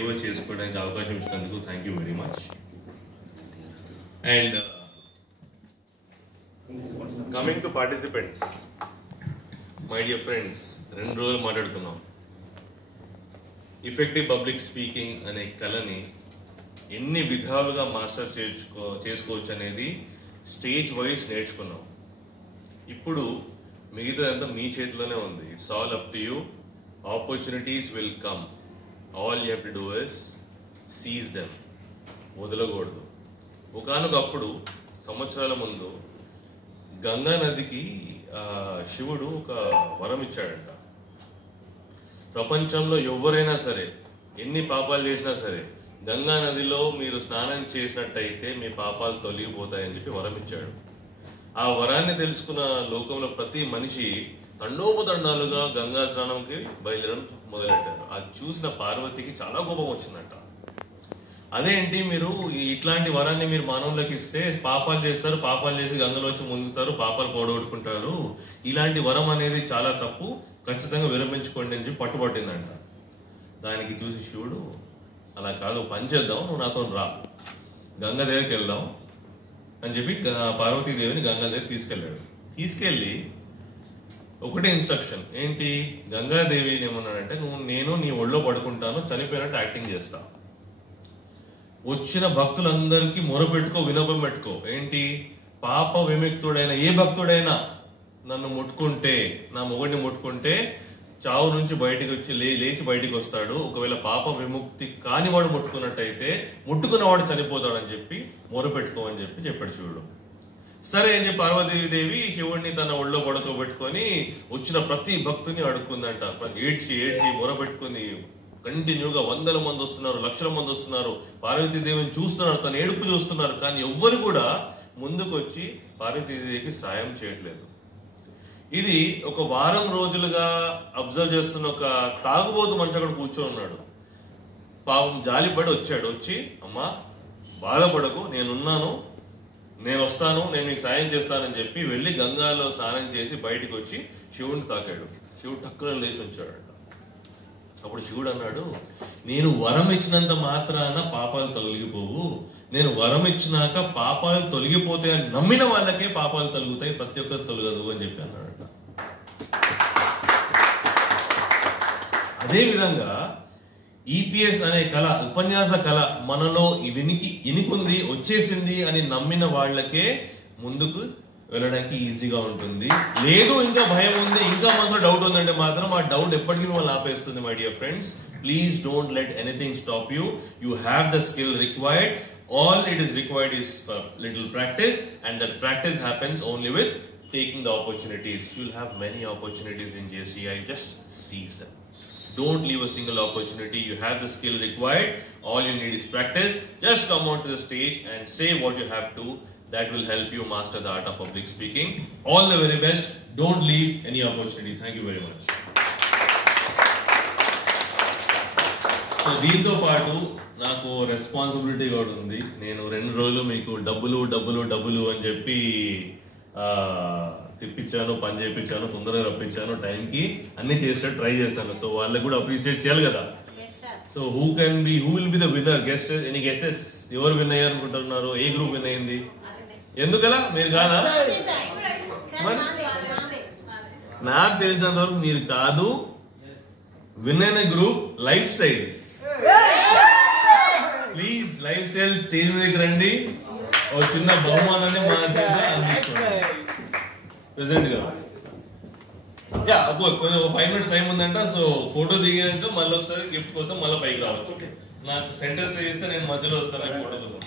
సేవ చేసుకోవడానికి అవకాశం ఇచ్చినందుకు thank you very much. And coming to participants, my dear friends, 2 రోజులు మాట్లాడుకున్నాం. ఇఫెక్టివ్ పబ్లిక్ స్పీకింగ్ అనే కళని ఎన్ని విధాలుగా మాస్టర్ చేసుకోవచ్చు అనేది స్టేజ్ వైజ్ నేర్చుకున్నాం. ఇప్పుడు మిగతాదంతా మీ చేతిలోనే ఉంది. It's all up to you. Opportunities will come. All you have to do is seize them. వదలకూడదు. ఒకానొకప్పుడు సంవత్సరాల ముందు గంగా నదికి శివుడు ఒక వరం ఇచ్చాడంట. ప్రపంచంలో ఎవరైనా సరే ఎన్ని పాపాలు చేసినా సరే గంగా నదిలో మీరు స్నానం చేసినట్టయితే మీ పాపాలు తొలగిపోతాయని చెప్పి వరం ఇచ్చాడు. ఆ వరాన్ని తెలుసుకున్న లోకంలో ప్రతి మనిషి తండోపతండాలుగా గంగా స్నానంకి బయలుదేరడం మొదలెట్టారు. అది చూసిన పార్వతికి చాలా కోపం వచ్చిందంట. అదేంటి, మీరు ఇట్లాంటి వరాన్ని మీరు మానవులకు ఇస్తే పాపాలు చేస్తారు, పాపాలు చేసి గంగలో వచ్చి మునుగుతారు, పాపాలు పోడగొట్టుకుంటారు, ఇలాంటి వరం అనేది చాలా తప్పు, ఖచ్చితంగా విరమించుకోండి అని చెప్పి పట్టుబట్టిందంట. దానికి చూసి శివుడు, అలా కాదు, పని చేద్దాం, నువ్వు నాతో రా, గంగా దగ్గరికి వెళ్దాం అని చెప్పి పార్వతీదేవిని గంగా దగ్గర తీసుకెళ్ళాడు. తీసుకెళ్ళి ఒకటే ఇన్స్ట్రక్షన్ ఏంటి, గంగాదేవిని ఏమన్నాడంటే, నేను నీ ఒళ్ళో పడుకుంటాను, చనిపోయినట్టు యాక్టింగ్ చేస్తా, వచ్చిన భక్తులందరికీ మొరపెట్టుకో, వినపం పెట్టుకో. ఏంటి, పాప విముక్తుడైన ఏ భక్తుడైనా నన్ను ముట్టుకుంటే, నా మొగుడిని ముట్టుకుంటే చావు నుంచి బయటికి వచ్చి లేచి బయటికి వస్తాడు. ఒకవేళ పాప విముక్తి కానివాడు ముట్టుకున్నట్టయితే ముట్టుకున్నవాడు చనిపోతాడని చెప్పి మొరపెట్టుకోమని చెప్పాడు శివుడు. సరే అని చెప్పి పార్వతీదేవి శివుడిని తన ఒళ్ళో పడుకోబెట్టుకొని వచ్చిన ప్రతి భక్తుని అడుక్కుందంట. ఏడ్చి మొరపెట్టుకుని కంటిన్యూగా 100 మంది వస్తున్నారు, లక్షల మంది వస్తున్నారు, పార్వతీదేవిని చూస్తున్నారు, తన ఏడుపు చూస్తున్నారు. కానీ ఎవ్వరు కూడా ముందుకు వచ్చి పార్వతీదేవికి సాయం చేయట్లేదు. ఇది ఒక వారం రోజులుగా అబ్జర్వ్ చేస్తున్న ఒక తాగుబోతు మనిషి అక్కడ కూర్చొని ఉన్నాడు. పాపం జాలిపడి వచ్చాడు. వచ్చి, అమ్మా బాధపడకు, నేనున్నాను, నేను వస్తాను, నేను నీకు సాయం చేస్తానని చెప్పి వెళ్ళి గంగాలో స్నానం చేసి బయటికి వచ్చి శివుడిని తాకాడు. శివుడు టక్కున లేచి వచ్చాడు. అప్పుడు శివుడు అన్నాడు, నేను వరం ఇచ్చినంత మాత్రాన పాపాలు తొలగిపోవు, నేను వరం ఇచ్చినాక పాపాలు తొలగిపోతాయని నమ్మిన వాళ్ళకే పాపాలు తొలగుతాయి, ప్రతి ఒక్కరు తొలగదు అని చెప్పి అన్నాడట. అదేవిధంగా ఈపీఎస్ అనే కళ, ఉపన్యాస కళ మనలో ఇనికుంది, వచ్చేసింది అని నమ్మిన వాళ్ళకే ముందుకు వెళ్ళడానికి ఈజీగా ఉంటుంది. లేదు ఇంకా భయం ఉంది, ఇంకా మనసులో డౌట్ ఉందంటే మాత్రం ఆ డౌట్ ఎప్పటికీ మిమ్మల్ని ఆపేస్తుంది. My dear friends, please don't let anything stop you. You have the skill required. All it is required is little practice, and that practice happens only with taking the opportunities. You'll have many opportunities in JCI, just seize them. Don't leave a single opportunity. You have the skill required. All you need is practice. Just come onto the stage and say what you have to. That will help you master the art of public speaking. All the very best. Don't leave any opportunity. Thank you very much. So దీంతో పాటు నాకు responsibility కూడా ఉంది. నేను 2 రోజులు మీకు డబ్బులు అని చెప్పి తిప్పించాను, పని చేయించాను, తొందరగా రప్పించాను, టైంకి అన్ని చేసేట్టు ట్రై చేశాను. సో వాళ్ళకి కూడా అప్రిషియేట్ చేయాలి కదా. So who will be the winner? Guest, any guesses? ఎవరు విన్ అయ్యారు అనుకుంటున్నారు? ఏ గ్రూప్ విన్ అయింది? ఎందుకలా? మీరు కాదా? నాకు తెలిసినంత వరకు మీరు కాదు. విన్ అయిన group life styles. Please life style stage మీదకి రండి. ఒక చిన్న బహుమానాన్ని మా చేత అందించండి. ప్రెసెంట్ గా కొంచెం 5 minutes టైం ఉందంట. సో ఫోటో దిగాక మళ్ళీ ఒకసారి గిఫ్ట్ కోసం మళ్ళీ పైకి రావచ్చు. నాకు సెంటర్ స్టేజ్ ఇస్తే నేను మధ్యలో వస్తాను ఫోటో కోసం.